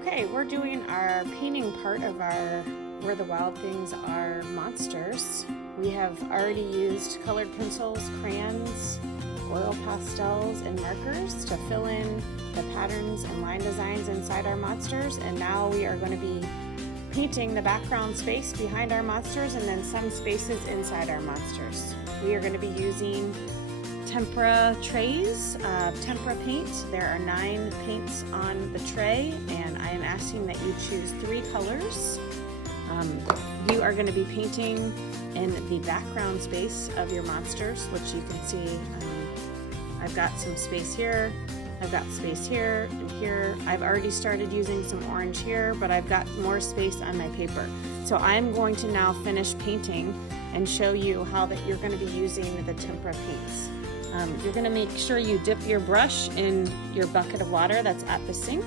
Okay, we're doing our painting part of our Where the Wild Things Are monsters. We have already used colored pencils, crayons, oil pastels, and markers to fill in the patterns and line designs inside our monsters, and now we are going to be painting the background space behind our monsters and then some spaces inside our monsters. We are going to be using tempera trays, tempera paint. There are 9 paints on the tray, and I am asking that you choose 3 colors. You are going to be painting in the background space of your monsters, which you can see. I've got some space here, I've got space here and here. I've already started using some orange here, but I've got more space on my paper. So I'm going to now finish painting and show you how that you're going to be using the tempera paints. You're going to make sure you dip your brush in your bucket of water that's at the sink.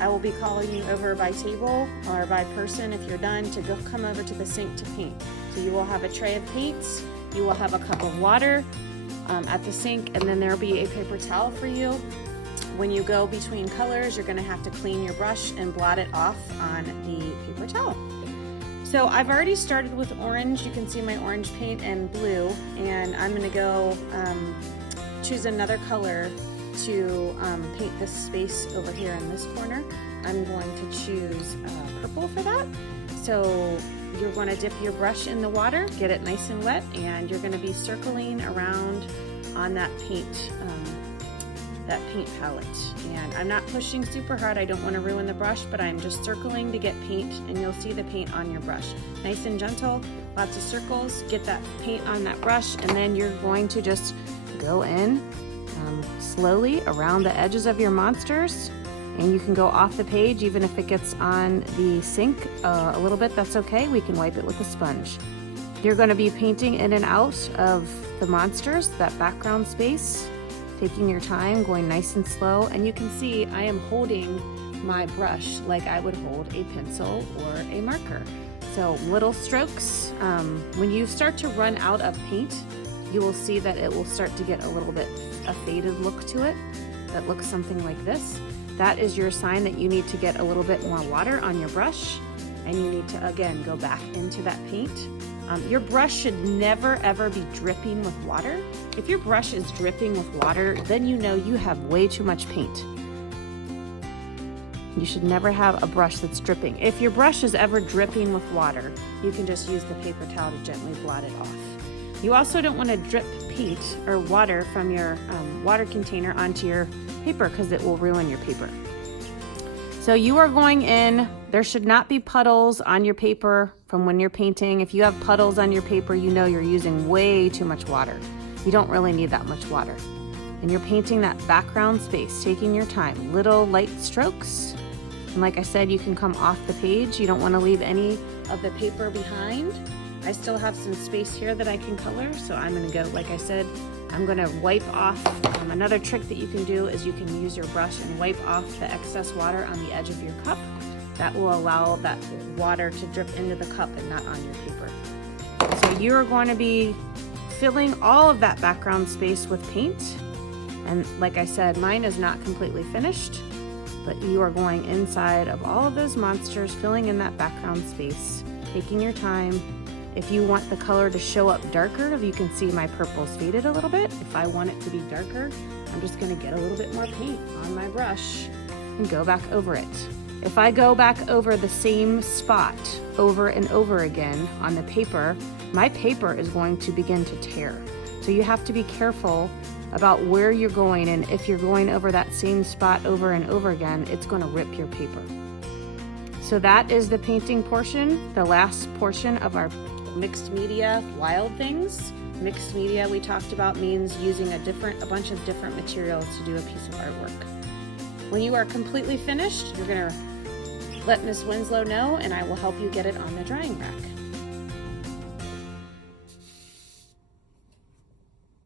I will be calling you over by table or by person if you're done to come over to the sink to paint. So you will have a tray of paints, you will have a cup of water at the sink, and then there will be a paper towel for you. When you go between colors, you're going to have to clean your brush and blot it off on the paper towel. So I've already started with orange. You can see my orange paint and blue, and I'm going to go choose another color to paint this space over here in this corner. I'm going to choose purple for that. So you're going to dip your brush in the water, get it nice and wet, and you're going to be circling around on that paint palette. And I'm not pushing super hard. I don't want to ruin the brush, but I'm just circling to get paint, and you'll see the paint on your brush. Nice and gentle, lots of circles, get that paint on that brush, and then you're going to just go in slowly around the edges of your monsters, and you can go off the page even if it gets on the sink a little bit. That's okay, we can wipe it with a sponge. You're going to be painting in and out of the monsters, that background space, taking your time, going nice and slow, and you can see I am holding my brush like I would hold a pencil or a marker. So little strokes. When you start to run out of paint, you will see that it will start to get a little bit a faded look to it that looks something like this. That is your sign that you need to get a little bit more water on your brush, and you need to again go back into that paint. Your brush should never ever be dripping with water. If your brush is dripping with water, then you know you have way too much paint. You should never have a brush that's dripping. If your brush is ever dripping with water, you can just use the paper towel to gently blot it off. You also don't want to drip paint or water from your water container onto your paper because it will ruin your paper. So you are going in, there should not be puddles on your paper from when you're painting. If you have puddles on your paper, you know you're using way too much water. You don't really need that much water. And you're painting that background space, taking your time, little light strokes. And like I said, you can come off the page. You don't want to leave any of the paper behind. I still have some space here that I can color, so I'm going to go, like I said, I'm going to wipe off. Another trick that you can do is you can use your brush and wipe off the excess water on the edge of your cup. That will allow that water to drip into the cup and not on your paper. So you're going to be filling all of that background space with paint. And like I said, mine is not completely finished, but you are going inside of all of those monsters, filling in that background space, taking your time. If you want the color to show up darker, you can see my purple's faded a little bit. If I want it to be darker, I'm just going to get a little bit more paint on my brush and go back over it. If I go back over the same spot over and over again on the paper, my paper is going to begin to tear. So you have to be careful about where you're going, and if you're going over that same spot over and over again, it's going to rip your paper. So that is the painting portion, the last portion of our mixed media wild things. Mixed media, we talked about, means using a bunch of different materials to do a piece of artwork. When you are completely finished, you're going to let Miss Winslow know, and I will help you get it on the drying rack.